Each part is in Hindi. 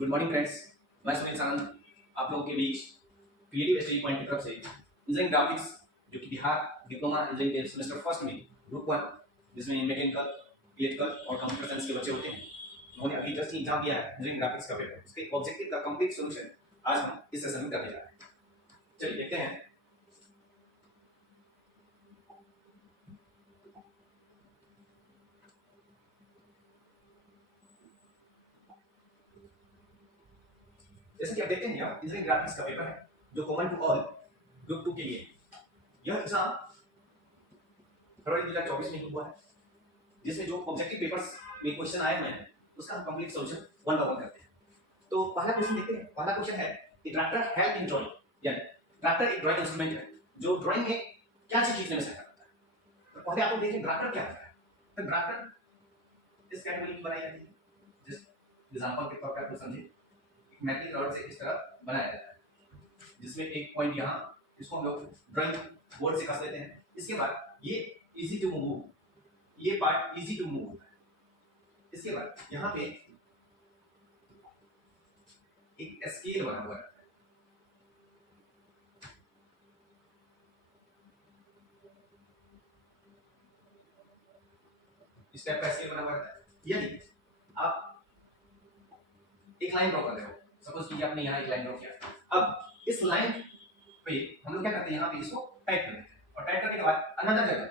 गुड मॉर्निंग फ्रेंड्स, मैं सुनील सानंद आप लोगों के बीच क्रिएटिव स्टडी पॉइंट की तरफ से इंजीनियरिंग ग्राफिक्स जो कि बिहार डिप्लोमा इंजीनियरिंग के सेमेस्टर फर्स्ट में ग्रुप वन जिसमें मैकेनिकल, इलेक्ट्रिकल और कंप्यूटर साइंस के बच्चे होते हैं, उन्होंने अभी जस्ट एग्जाम दिया है इंजीनियरिंग ग्राफिक्स का पेपर। उसके ऑब्जेक्टिव का कंप्लीट सॉल्यूशन आज हम इस सेशन में करने जा रहे हैं। चलिए देखते हैं। जैसे कि आप देखते हैं यह इंजीनियरिंग ग्राफिक्स का पेपर है जो कॉमन टू ऑल ग्रुप 2 के लिए। यह एग्जाम फरवरी 2024 में ही हुआ है, जिसमें जो ऑब्जेक्टिव पेपर्स में क्वेश्चन आए हुए हैं उसका हम complete solution one by one करते हैं। तो पहला क्वेश्चन देखते हैं। पहला क्वेश्चन है ट्रैक्टर हेल्प इन ड्राइंग, यानी ट्रैक्टर एक ड्राइंग इंस्ट्रूमेंट है जो ड्राइंग में क्या चीज खींचने में सहायता करता है। तो पहले आप लोग देखें ट्रैक्टर क्या होता है। तो ट्रैक्टर इस कैटेगरी की बनाई जाती है, जिस एग्जांपल के तौर पर आप समझिए, एक मैग्नेटिक रॉड से इस तरह बनाया जाता है जिसमें एक पॉइंट यहाँ, इसको हम लोग ड्राइंग बोर्ड से कस लेते हैं। इसके बाद ये इजी टू मूव, ये पार्ट इजी टू मूव होता है। इसके बाद यहाँ पे एक स्केल बना हुआ है, इस टाइप का स्केल बना हुआ है। यदि आप एक लाइन ड्रॉ कर रहे हो, सपोज कीजिए आपने यहाँ एक लाइन ड्रॉ किया, अब इस लाइन पे हम लोग क्या करते हैं, यहाँ पे इसको टाइप कर देते हैं और टाइप करने के बाद अनदर जगह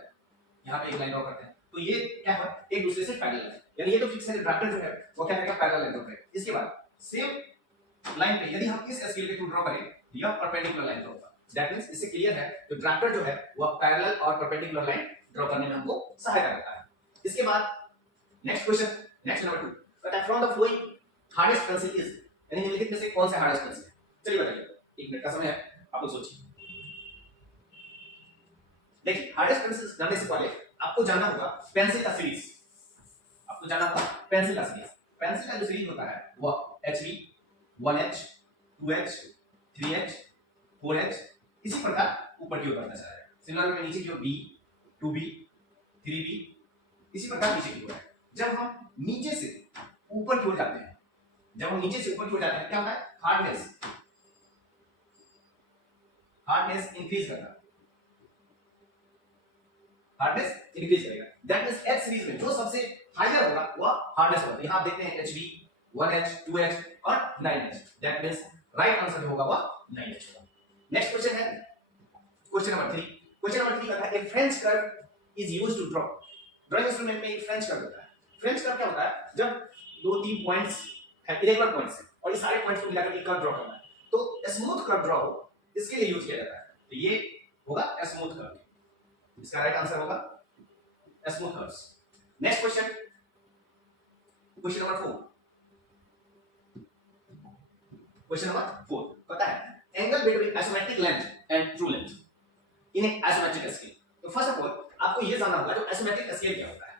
यहाँ पे एक लाइन ड्रॉ करते हैं। तो ये क्या है, एक दूसरे से पैरेलल है, यानी ये तो फिक्स है। ट्रैक्टर जो है वो क्या करेगा, पैरेलल लाइन ड्रॉ करेगा। इसके बाद सेम लाइन पे यदि हम इस स्केल के थ्रू ड्रॉ करें, यह परपेंडिकुलर लाइन ड्रॉ होगा। दैट मींस इससे क्लियर है कि ट्रैक्टर जो है वह पैरेलल और परपेंडिकुलर लाइन ड्रॉ करने में हमको सहायता करता है। इसके बाद next question, next number 2, that from the flowing hardest pencil is, यानी निम्नलिखित में से कौन सा हार्डेस्ट पेंसिल है। चलिए बताइए, 1 मिनट का समय है, आप लोग सोचिए। देखिए हार्डेस्ट पेंसिल जानने से पहले आपको जानना होगा पेंसिल का सीरीज। आपको जानना होगा पेंसिल का सीरीज। पेंसिल का जो सीरीज होता है वह HB 1H 2H 3H 4H इसी प्रकार ऊपर की ओर बढ़ता चला जाएगा। सिमिलर में नीचे की ओर B 2B 3B इसी प्रकार नीचे की ओर है। जब हम नीचे से ऊपर की ओर जाते हैं, जब हम नीचे से ऊपर की ओर जाते हैं क्या होता है, हार्डनेस इंक्रीज करना, हार्डनेस इंक्रीज करेगा। दैट मींस H सीरीज में जो सबसे हायर होगा वह हार्डनेस होगा। यहां आप देखते हैं HB 1H 2H और 9H। That means right answer जो होगा वह 9H होगा। नेक्स्ट क्वेश्चन है क्वेश्चन नंबर 3। क्वेश्चन नंबर 3 कहता है a French curve is used to draw. Drawing instrument में एक फ्रेंच कर्व होता है। फ्रेंच कर्व क्या होता है, जब 2-3 पॉइंट्स है, इरेगुलर पॉइंट्स है और ये सारे पॉइंट्स को मिलाकर एक कर्व ड्रॉ करना है, तो स्मूथ कर्व ड्रॉ हो इसके लिए यूज किया जाता है। तो ये होगा स्मूथ कर्व, इसका राइट आंसर होगा smooth curves. Next question, question number 4। Question number 4 कहता है angle between isometric length and true length in A isometric scale. तो फर्स्ट ऑफ ऑल आपको ये जानना होगा जो आइसोमेट्रिक स्केल क्या होता है।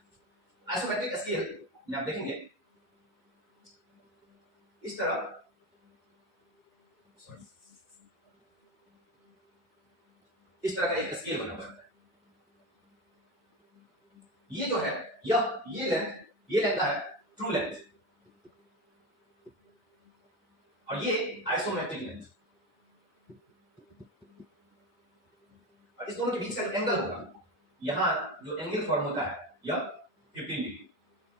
आइसोमेट्रिक स्केल में आप देखेंगे इस तरह, इस तरह का एक स्केल बना हुआ है। ये जो है ये लेंथ है ट्रू लेंथ और ये आइसोमेट्रिक लेंथ, और इस दोनों के बीच का जो एंगल होगा, यहां जो एंगल फॉर्म होता है यह 15 डिग्री,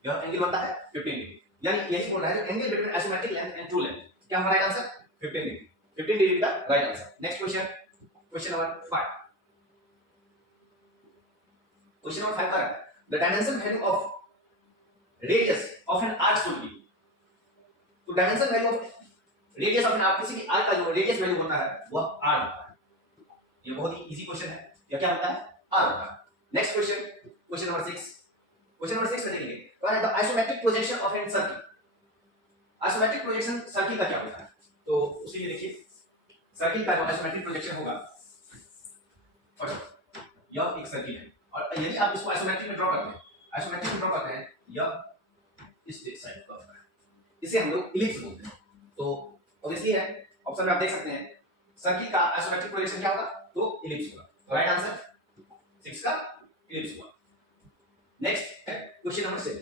यह एंगल बनता है 15 डिग्री। यानी यही बोल रहा है angle between isometric length and true length क्या हमारा राइट आंसर 15 डिग्री। 15 डिग्री का right answer. Next question, question number 5। Question number 5 पर the dimension value of radius of an arc should be। तो dimension value of radius of an arc, किसी की arc का जो radius value होता है वह r होता है। ये बहुत ही इजी क्वेश्चन है, यह क्या होता है, r होता है। Next question, question number 6। Question number 6 देखिए, what is the isometric projection of a circle। Isometric projection circle का क्या होता है, तो उसके लिए देखिए सर्किल का जो आइसोमेट्रिक प्रोजेक्शन होगा, और यह एक सर्किल है और यदि आप इसको आइसोमेट्रिक में ड्रॉ करते हैं, आइसोमेट्रिक में ड्रॉ करते हैं, यह इस साइड पर होता है, इसे हम लोग इलिप्स बोलते हैं। तो ऑब्वियसली है, ऑप्शन में आप देख सकते हैं सर्किल का आइसोमेट्रिक प्रोजेक्शन क्या होगा, तो इलिप्स होगा। तो राइट आंसर 6 का इलिप्स होगा। Next question number 7।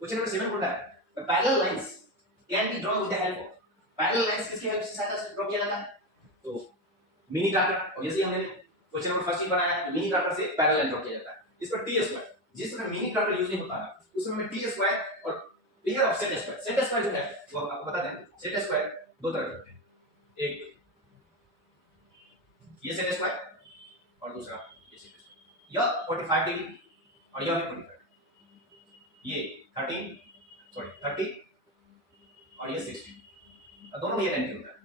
Question number 7 बोल रहा है the parallel lines can be drawn with the help of. Parallel lines किसकी हेल्प से सहायता से ड्रॉ किया जाता है? तो मिनी ड्राफ्टर, ऑब्वियसली हमने क्वेश्चन नंबर फर्स्ट ही बनाया है, मिनी ड्राफ्टर से पैरेलल लाइन ड्रॉ किया जाता है। इस पर टी स्क्वायर, जिसमें मिनी ड्राफ्टर यूज नहीं होता है उसमें हमें टी स्क्वायर और pair of set square, set square जो है वो आपको बता दें, सेट स्क्वायर दो तरह के होते हैं, एक ये सेट स्क्वायर और दूसरा ये सेट स्क्वायर। यह 45 डिग्री और यह भी 45, ये 30 और ये 60, और दोनों में ये 90 होता है।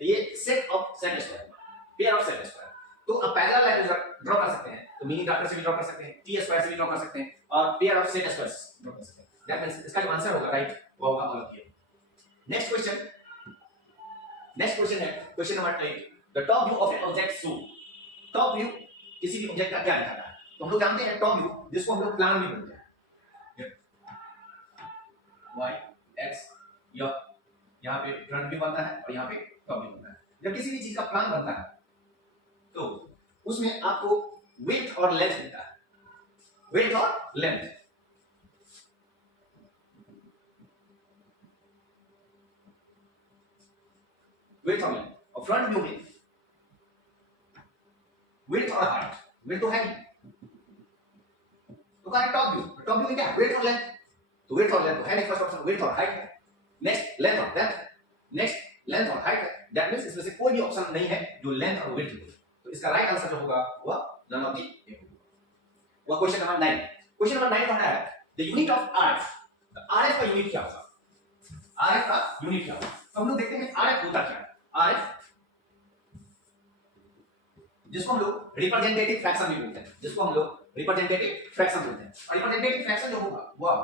तो ये set of set square, pair of set square. तो अब पैरेलल लाइन ड्रॉ कर सकते हैं, तो मिनी ड्राफ्टर से भी ड्रॉ कर सकते हैं, टी स्क्वायर से भी ड्रॉ कर सकते हैं और pair of set squares draw कर सकते हैं। दैट मींस इसका जो आंसर होगा राइट वो होगा ऑल ऑफ ये। नेक्स्ट क्वेश्चन है question number 8, the top view of an object show. Top view किसी भी ऑब्जेक्ट का क्या दिखाता है? तो हम लोग जानते हैं टॉप व्यू, जिसको हम लोग प्लान भी बोलते हैं, y x, यहाँ पे फ्रंट व्यू बनता है और यहाँ पे टॉप व्यू बनता है। जब किसी भी चीज का प्लान बनता है तो उसमें आपको विड्थ और लेंथ मिलता है, विड्थ और लेंथ। विड्थ और लेंथ, और फ्रंट व्यू में विड्थ और हाइट। विड्थ तो है नहीं, तो क्या है टॉप व्यू? टॉप व्यू में क्या है? विड्थ और लेंथ। तो विड्थ और लेंथ तो है नहीं, फर्स्ट ऑप्शन विड्थ और हाइट है। नेक्स्ट लेंथ और लेंथ, नेक्स्ट लेंथ और हाइट है। दैट मींस इसमें से कोई भी ऑप्शन नहीं है जो लेंथ और विड्थ हो। तो इसका राइट आंसर जो होगा वह नन ऑफ द एबव होगा। वह क्वेश्चन नंबर 9। क्वेश्चन नंबर 9 कहता है द यूनिट ऑफ आरएफ। तो आरएफ का यूनिट क्या होगा? आरएफ का यूनिट क्या होगा? तो हम लोग देखते हैं आरएफ होता क्या है। आरएफ जिसको हम लोग रिप्रेजेंटेटिव फ्रैक्शन भी बोलते हैं, जिसको हम लोग रिप्रेजेंटेटिव फ्रैक्शन बोलते हैं। और रिप्रेजेंटेटिव फ्रैक्शन जो होगा वह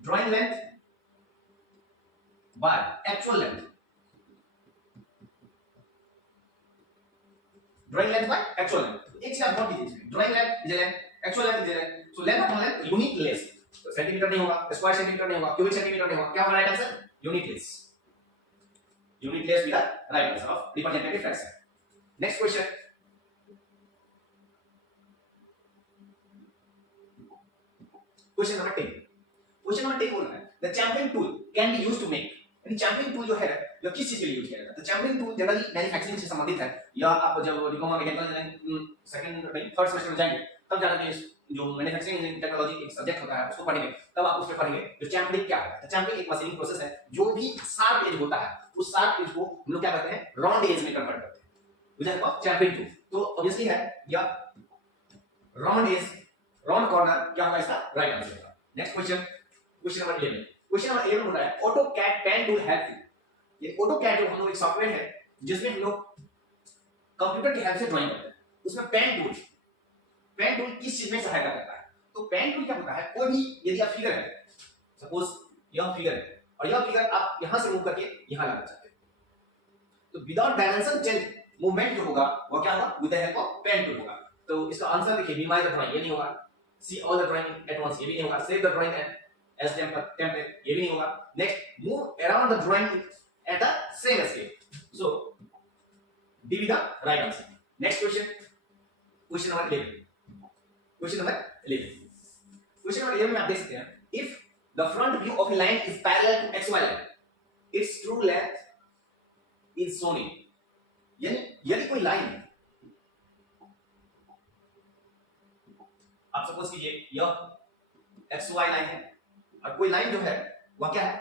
drawing length by actual length, drawing length by actual length. एक चीज आप नोट कीजिए, drawing length is length, actual length is length. So length upon length unit less, तो सेंटीमीटर नहीं होगा, स्क्वायर सेंटीमीटर नहीं होगा, क्यूबिक सेंटीमीटर नहीं होगा। क्या होगा right answer? Unit less. Unit less with the right answer of representative fraction. Next question, question number 10। Question number 10 बोल रहा है the chamfering tool can be used to make. यानी चैंपरिंग टूल जो है यह किस चीज के लिए यूज किया जाता है? तो चैंपरिंग टूल जनरली मैन्युफैक्चरिंग से संबंधित है, या आप जब diploma mechanical second third semester में जाएंगे तब जानेंगे, जो मैन्युफैक्चरिंग टेक्नोलॉजी एक सब्जेक्ट होता है उसको पढ़ेंगे, तब आप उसमें पढ़ेंगे जो चैंपरिंग क्या है। तो चैंपरिंग एक मशीनिंग प्रोसेस है, जो भी शार्प एज होता है उस शार्प एज को हम लोग क्या करते हैं? राउंड एज में कन्वर्ट करते हैं। बुझा आपको चैंपरिंग टूल? तो ऑब्वियसली है या राउंड एज, राउंड कॉर्नर क्या होगा इसका राइट आंसर होगा। Next question, question number 11। Question number 11 बोल रहा है AutoCAD pen tool help you. ये ऑटोकैड जो हम लोग एक सॉफ्टवेयर है जिसमें हम लोग कंप्यूटर की हेल्प से ड्राइंग करते हैं, उसमें पेन टूल किस चीज में सहायता करता है? तो पेन टूल क्या होता है? कोई भी यदि आप फिगर है, सपोज यह फिगर है और यह फिगर आप यहां से मूव करके यहां लाना चाहते हैं, तो विदाउट डायमेंशन चेंज मूवमेंट जो होगा वो क्या होगा? With the help of pen tool होगा। तो इसका आंसर देखिए, मिनिमाइज द ड्राइंग, ये नहीं होगा। See all the drawing at once, ये भी नहीं होगा। Save the drawing as template, ये भी नहीं होगा। Next, move around the drawing at the same scale. So D be the right answer. Next question, question number 11. Question number 11. Question number 11 में आप देख सकते हैं if the front view of a line is parallel to xy line, its true length is shown in। यदि कोई लाइन है, आप सपोज कीजिए यह xy लाइन है और कोई लाइन जो है वह क्या है?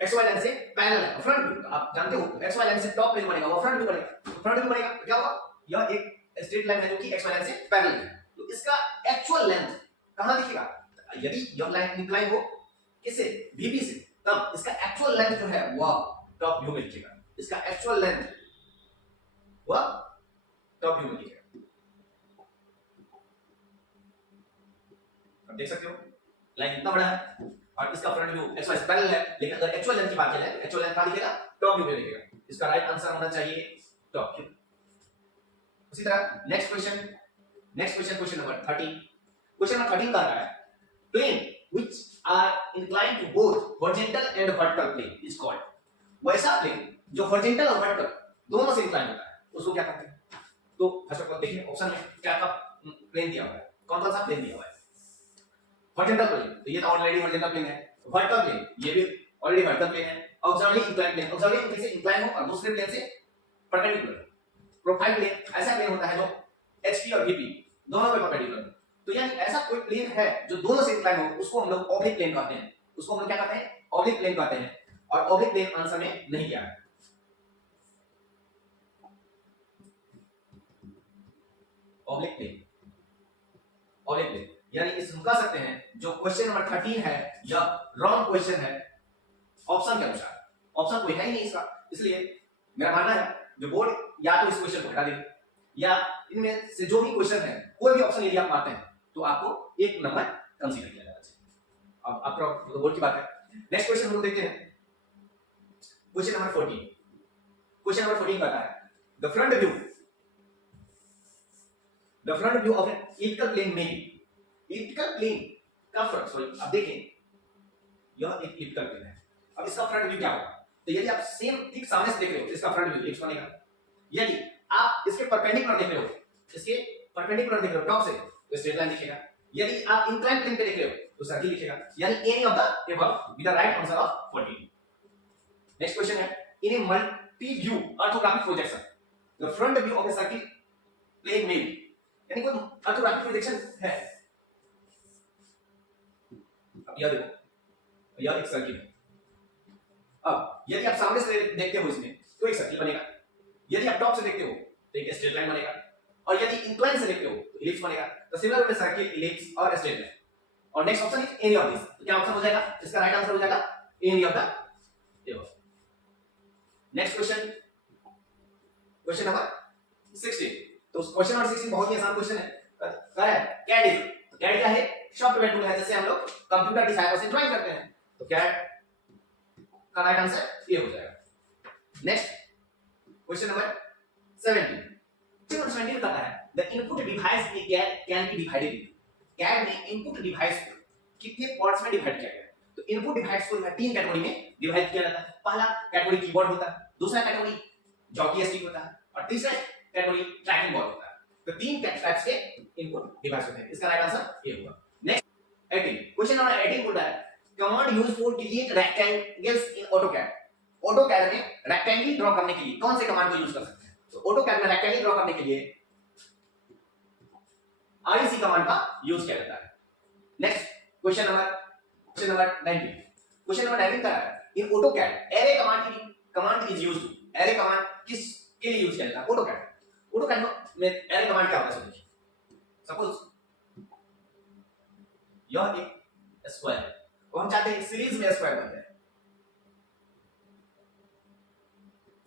XY लाइन से पैरेलल है, फ्रंट व्यू। तो आप जानते हो XY लाइन से टॉप प्लेन बनेगा, वो फ्रंट व्यू बनेगा। फ्रंट व्यू बनेगा क्या होगा? यह एक स्ट्रेट लाइन है जो कि XY लाइन से पैरेलल है, तो इसका एक्चुअल लेंथ कहां दिखेगा? यदि यह लाइन इंक्लाइन हो किससे? VP से, तब इसका एक्चुअल लेंथ जो है वह टॉप व्यू में दिखेगा। इसका एक्चुअल लेंथ वह टॉप व्यू में दिखेगा। आप देख सकते हो लाइन इतना बड़ा है और इसका फ्रंट व्यू XY से पैरेलल है, लेकिन अगर एक्चुअल लेंथ की बात करें तो एक्चुअल लेंथ कहां दिखेगा? टॉप व्यू में दिखेगा। इसका राइट आंसर होना चाहिए टॉप व्यू। उसी तरह next question, question number 13। Question number 13 कह रहा है plane which are inclined to both horizontal and vertical plane is called. वैसा प्लेन जो हॉरिजॉन्टल और वर्टिकल दोनों से इंक्लाइन होता है उसको क्या कहते हैं? तो फर्स्ट ऑफ ऑल देखिए ऑप्शन में क्या क्या प्लेन दिया हुआ है, कौन सा प्लेन दिया हुआ है? हॉरिजॉन्टल प्लेन, तो ये तो ऑलरेडी हॉरिजॉन्टल प्लेन है। वर्टिकल प्लेन, ये भी ऑलरेडी वर्टिकल प्लेन है, auxiliary incline plane, auxiliary plane से इंक्लाइन हो और दूसरे प्लेन से परपेंडिकुलर। प्रोफाइल प्लेन ऐसा प्लेन होता है जो एचपी और वीपी दोनों पे परपेंडिकुलर है। तो यानी ऐसा कोई प्लेन है जो दोनों से इंक्लाइन हो, उसको हम लोग ऑब्लिक प्लेन कहते हैं। उसको हम लोग क्या कहते हैं? ऑब्लिक प्लेन कहते हैं। और ऑब्लिक प्लेन आंसर में नहीं किया है। ऑब्लिक प्लेन, ऑब्लिक प्लेन यानी इसको कह सकते हैं जो क्वेश्चन नंबर 13 है या रॉन्ग क्वेश्चन है ऑप्शन के अनुसार। ऑप्शन कोई है ही नहीं इसका, इसलिए मेरा मानना है जो बोर्ड या तो इस क्वेश्चन को हटा दे या इनमें से जो भी क्वेश्चन है कोई भी ऑप्शन यदि आप मारते हैं तो आपको एक नंबर कंसीडर किया जाना चाहिए। अब आपका तो बोर्ड की बात है। नेक्स्ट क्वेश्चन हम लोग देखते हैं, क्वेश्चन नंबर 14। क्वेश्चन नंबर 14 कहता है the front view of an elliptical plane में, इलिप्टिकल प्लेन का फ्रंट, सॉरी अब देखें यह एक इलिप्टिकल प्लेन है। अब इसका फ्रंट व्यू क्या होगा? तो यदि आप सेम ठीक सामने से देख रहे हो तो इसका फ्रंट व्यू x बनेगा। यदि आप इसके परपेंडिकुलर देख रहे हो, इसके परपेंडिकुलर देख रहे हो टॉप से, तो स्ट्रेट लाइन दिखेगा। यदि आप इंक्लाइन प्लेन पे देख रहे हो तो सर्किल दिखेगा। यानी any of the above with the right answer of 14। Next question है in a multi view orthographic projection the front view of a circle plane में, यानी कोई ऑर्थोग्राफिक प्रोजेक्शन है। अब यह देखो यह एक सर्किल है। अब यदि आप सामने से देखते हो इसमें तो एक सर्किल बनेगा। यदि आप टॉप से देखते हो तो एक स्ट्रेट लाइन बनेगा। और यदि इंक्लाइन से देखते हो तो इलिप्स बनेगा। तो सिमिलर विद सर्किल, इलिप्स और स्ट्रेट लाइन। और next option is any of this. तो क्या ऑप्शन हो जाएगा? इसका राइट आंसर हो जाएगा any of the above. Next question, question number 16। तो क्वेश्चन नंबर 16 बहुत ही आसान क्वेश्चन है। क्या है? कैड इज, तो कैड क्या है? सॉफ्टवेयर टूल है जैसे हम लोग कंप्यूटर डिजाइन से ड्राइंग करते हैं। तो कैड का राइट आंसर ये हो जाएगा। Next question number 17। Question number 17 कहता है the input device can be divided into, CAD में इनपुट डिवाइस को कितने पार्ट्स में डिवाइड किया गया है? तो इनपुट डिवाइस को तीन कैटेगरी में डिवाइड किया जाता है। पहला कैटेगरी कीबोर्ड होता है, दूसरा कैटेगरी जॉकी स्टिक होता है और तीसरा कैटेगरी ट्रैकिंग बॉल होता है। तो तीन टाइप्स के इनपुट डिवाइस होते हैं। इसका राइट आंसर ये होगा। नेक्स्ट 18, क्वेश्चन नंबर 18 बोल रहा है command use for create rectangles in AutoCAD. AutoCAD में रेक्टेंगल ड्रॉ करने के लिए कौन से कमांड को यूज कर सकते हैं? तो ऑटोकैड में रेक्टेंगल ड्रॉ करने के लिए आरईसी कमांड का यूज किया जाता है। Next question number 19। Question number 19 का है इन AutoCAD array command is used. Array command किस के लिए यूज किया जाता है? ऑटोकैड में एरे कमांड क्या होता है? देखिए सपोज यह एक स्क्वायर है और हम चाहते हैं सीरीज में स्क्वायर बन जाए।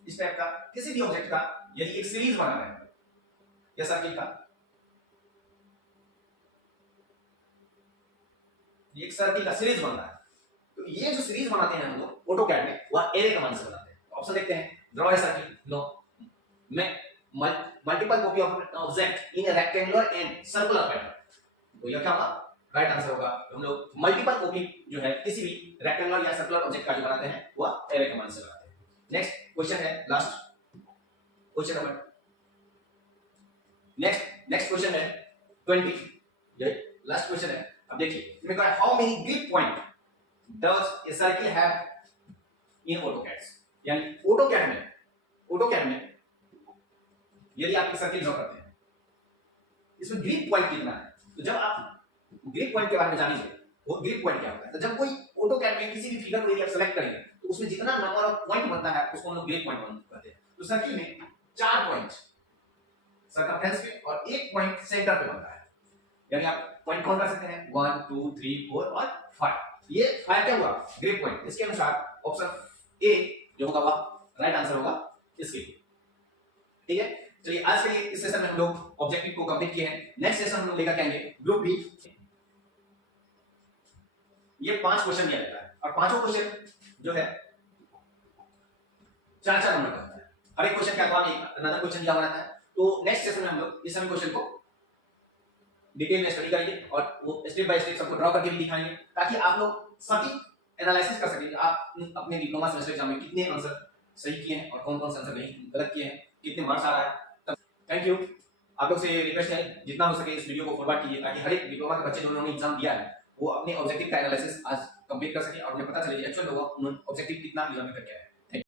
इस टाइप का किसी भी ऑब्जेक्ट का यदि एक सीरीज बनाना है या सर्किल का, एक सर्किल का सीरीज बनना है, तो ये जो सीरीज बनाते हैं हम लोग ऑटोकैड में वह एरे कमांड से बनाते हैं। ऑप्शन देखते हैं ड्रॉ ए सर्किल, नो। मैं multiple copy of an object in A rectangular and circular pattern, तो यह क्या होगा? राइट आंसर होगा। तो हम लोग मल्टीपल कॉपी जो है किसी भी रेक्टेंगुलर या सर्कुलर ऑब्जेक्ट का जो बनाते हैं वह एरे कमांड से बनाते हैं। नेक्स्ट क्वेश्चन है last question number, next question है 20, ये लास्ट क्वेश्चन है। अब देखिए इसमें कहा how many grid point does a circle have in AutoCAD. यानी ऑटोकैड में यदि आप एक सर्किल ड्रॉ करते हैं इसमें ग्रिड पॉइंट कितना है? तो जब आप ग्रिड पॉइंट के बारे में जानिए वो ग्रिड पॉइंट क्या होता है। तो जब कोई ऑटोकैड में किसी भी फिगर को यदि आप सेलेक्ट करेंगे तो उसमें जितना नंबर ऑफ पॉइंट बनता है उसको हम लोग ग्रिड पॉइंट कहते हैं। तो सर्किल में 4 पॉइंट सर्कमफ्रेंस पे और 1 पॉइंट सेंटर पे बनता है। यानी आप पॉइंट काउंट कर सकते हैं 1 2 3 4 और 5। ये 5 क्या हुआ? Grid point. इसके अनुसार ऑप्शन ए जो होगा वह राइट आंसर होगा इसके लिए। ठीक है, चलिए आज के लिए इस सेशन में हम लोग ऑब्जेक्टिव को कंप्लीट किए हैं। नेक्स्ट सेशन हम लोग लेकर आएंगे ग्रुप बी। ये 5 क्वेश्चन दिया जाता है और पांचों क्वेश्चन जो है 4-4 नंबर का होता है। हर एक क्वेश्चन के बाद एक अनदर क्वेश्चन दिया हुआ रहता है। तो नेक्स्ट सेशन में हम लोग इस सभी क्वेश्चन को डिटेल में स्टडी करेंगे और वो स्टेप बाय स्टेप सबको ड्रॉ करके भी दिखाएंगे ताकि आप लोग सटीक एनालिसिस कर सकें आप अपने डिप्लोमा सेमेस्टर एग्जाम में कितने आंसर सही किए हैं और कौन कौन से आंसर नहीं गलत किए हैं, कितने मार्क्स आ रहा है। Thank you. आप लोग से रिक्वेस्ट है जितना हो सके इस वीडियो को फॉरवर्ड कीजिए ताकि हर एक डिप्लोमा के बच्चे जो उन्होंने एग्जाम दिया है वो अपने ऑब्जेक्टिव का एनालिसिस आज कंप्लीट कर सके और उन्हें पता चले कि एक्चुअल में वो ऑब्जेक्टिव कितना किलोमीटर क्या है।